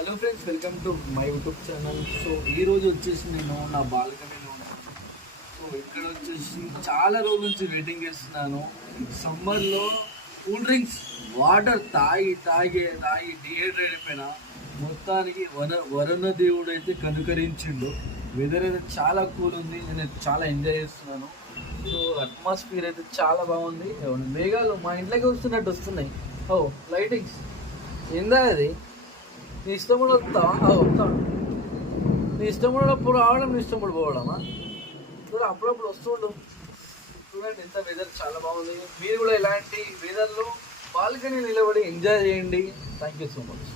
Hello friends, welcome to my YouTube channel. So ఈరోజు వచ్చేసి నేను నా బాల్కనీలో ఉన్నాను. సో ఇక్కడ వచ్చేసి చాలా రోజుల నుంచి వెయిటింగ్ చేస్తున్నాను. సమ్మర్లో కూల్ డ్రింక్స్ వాటర్ తాగి తాగి తాగి డిహైడ్రేట్ అయిపోయినా మొత్తానికి వరుణ దేవుడు అయితే కనుకరించిండు. వెదర్ అయితే చాలా కూల్ ఉంది, నేను చాలా ఎంజాయ్ చేస్తున్నాను. సో అట్మాస్ఫియర్ అయితే చాలా బాగుంది. మేఘాలు మా ఇంట్లోకి వస్తున్నట్టు వస్తున్నాయి. ఓ లైటింగ్స్ ఏందా అది? నీ ఇష్టం కూడా వస్తావా? నీ ఇష్టం కూడా రావడం, నీ ఇష్టం కూడా పోవడమా? చూడ అప్పుడప్పుడు వస్తుండు. చూడండి ఎంత వెదర్ చాలా బాగుంది. మీరు కూడా ఇలాంటి వెదర్లో బాల్కనీ నిలబడి ఎంజాయ్ చేయండి. Thank you so much.